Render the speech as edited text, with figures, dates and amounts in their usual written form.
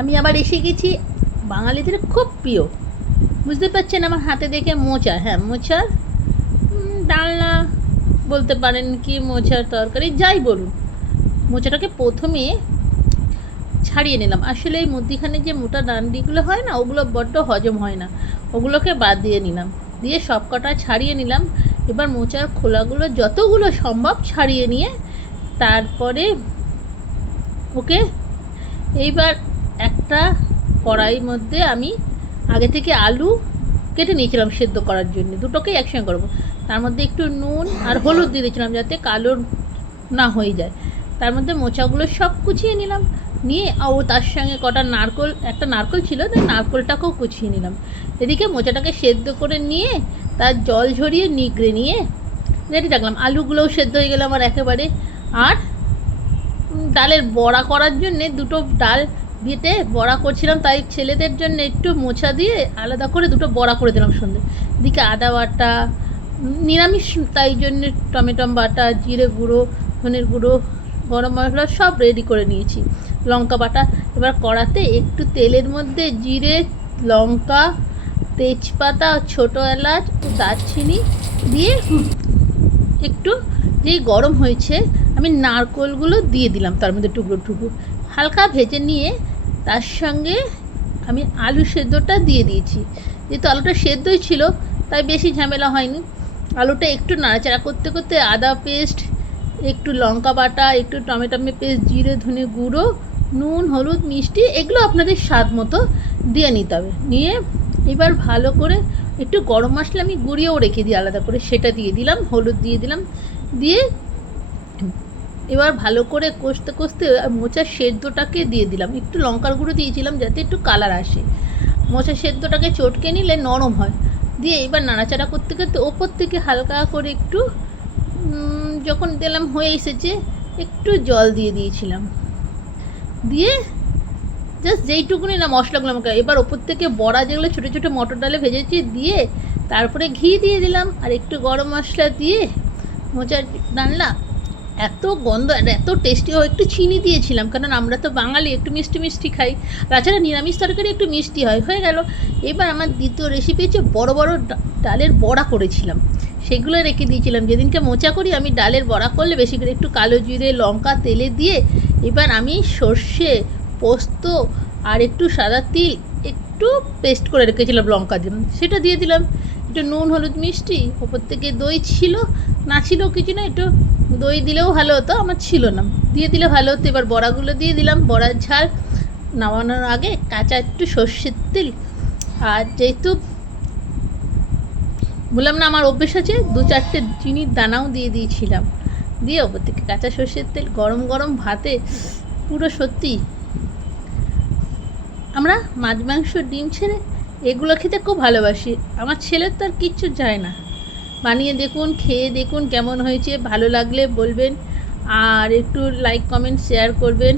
আমি আবার এসে গেছি বাঙালিদের খুব প্রিয়, বুঝতে পারছেন আমার হাতে দেখে, মোচা। হ্যাঁ, মোচার ডালনা বলতে পারেন, কি মোচার তরকারি যাই বলুন। মোচাটাকে প্রথমে ছাড়িয়ে নিলাম। আসলে এই মধ্যিখানে যে মোটা ডান্ডিগুলো হয় না, ওগুলো বড্ড হজম হয় না, ওগুলোকে বাদ দিয়ে নিলাম। দিয়ে সব কটা ছাড়িয়ে নিলাম। এবার মোচার খোলাগুলো যতগুলো সম্ভব ছাড়িয়ে নিয়ে তারপরে ওকে এইবার একটা কড়াইয়ের মধ্যে আমি আগে থেকে আলু কেটে নিয়েছিলাম সেদ্ধ করার জন্য, দুটোকেই একসঙ্গে করবো। তার মধ্যে একটু নুন আর হলুদ দিয়ে দিয়েছিলাম যাতে কালো না হয়ে যায়। তার মধ্যে মোচাগুলো সব কুচিয়ে নিলাম, নিয়ে ও তার সঙ্গে কটা নারকোল, একটা নারকোল ছিল, তাই নারকোলটাকেও কুচিয়ে নিলাম। এদিকে মোচাটাকে সেদ্ধ করে নিয়ে তার জল ঝরিয়ে নিগড়ে নিয়ে রেডি রাখলাম। আলুগুলোও সেদ্ধ হয়ে গেল আমার একেবারে। আর ডালের বড়া করার জন্যে দুটো ডাল বেটে বড়া করছিলাম, তাই ছেলেদের জন্য একটু মোচা দিয়ে আলাদা করে দুটো বড়া করে দিলাম সন্ধ্যে দিকে। আদা বাটা, নিরামিষ তাই জন্যে টমেটো বাটা, জিরে গুঁড়ো, ধনের গুঁড়ো, গরম মশলা সব রেডি করে নিয়েছি, লঙ্কা বাটা। এবার কড়াতে একটু তেলের মধ্যে জিরে, লঙ্কা, তেজপাতা, ছোটো এলাচ ও দারচিনি দিয়ে একটু যেই গরম হয়েছে আমি নারকোলগুলো দিয়ে দিলাম তার মধ্যে টুকরো টুকরো, হালকা ভেজে নিয়ে তার সঙ্গে আমি আলু সেদ্ধটা দিয়ে দিয়েছি। যেহেতু আলুটা সেদ্ধই ছিল তাই বেশি ঝামেলা হয়নি। আলুটা একটু নাড়াচাড়া করতে করতে আদা পেস্ট, একটু লঙ্কা বাটা, একটু টমেটো পেস্ট, জিরে ধনে গুঁড়ো, নুন, হলুদ, মিষ্টি এগুলো আপনাদের স্বাদ মতো দিয়ে নিতে হবে। নিয়ে এবার ভালো করে একটু গরম মশলা আমি গুঁড়িয়েও রেখে দিই আলাদা করে, সেটা দিয়ে দিলাম, হলুদ দিয়ে দিলাম। দিয়ে এবার ভালো করে কষতে কষতে মোচার সেদ্ধটাকে দিয়ে দিলাম, একটু লঙ্কার গুঁড়ো দিয়েছিলাম যাতে একটু কালার আসে। মোচা সেদ্ধটাকে চটকে নিলে নরম হয়। দিয়ে এবার নাড়াচাড়া করতে করতে ওপর থেকে হালকা করে একটু যখন দিলাম হয়ে এসেছে একটু জল দিয়ে দিয়েছিলাম। দিয়ে জাস্ট যেইটুকুনি না মশলাগুলো আমাকে, এবার ওপর থেকে বড়া যেগুলো ছোটো ছোটো মটর ডালে ভেজেছি দিয়ে তারপরে ঘি দিয়ে দিলাম আর একটু গরম মশলা দিয়ে মোচার ডালনা এত গন্ধ আর এত টেস্টি হয়। একটু চিনি দিয়েছিলাম কারণ আমরা তো বাঙালি, একটু মিষ্টি মিষ্টি খাই, তাছাড়া নিরামিষ তরকারি একটু মিষ্টি হয়, হয়ে গেল। এবার আমার দ্বিতীয় রেসিপি হচ্ছে বড় বড় ডালের বড়া করেছিলাম, সেগুলো রেখে দিয়েছিলাম। যেদিনকে মোচা করি আমি ডালের বড়া করলে বেশি করে একটু কালো জিরে লঙ্কা তেলে দিয়ে এবার আমি সর্ষে, পোস্ত আর একটু সাদা তিল একটু পেস্ট করে রেখেছিলাম লঙ্কা দিয়ে, সেটা দিয়ে দিলাম। একটু নুন হলুদ মিষ্টি, ওপর থেকে দই ছিল, না ছিল কিছু না, একটু দই দিলেও ভালো হতো, আমার ছিল না, দিয়ে দিলে ভালো হতো। এবার বড়াগুলো দিয়ে দিলাম, বড়ার ঝাল। নামানোর আগে কাঁচা একটু সর্ষের তেল, আর যেহেতু বললাম না আমার অভ্যেস আছে, 2-4টে চিনির দানাও দিয়ে দিয়েছিলাম। দিয়ে ওপর থেকে কাঁচা সর্ষের তেল, গরম গরম ভাতে পুরো সত্যি। আমরা মাছ মাংস ডিম ছেড়ে এগুলো খেতে খুব ভালোবাসি, আমার ছেলের তো আর কিচ্ছু যায় না। বানিয়ে দেখুন, খেয়ে দেখুন কেমন হয়েছে, ভালো লাগলে বলবেন, আর একটু লাইক কমেন্ট শেয়ার করবেন।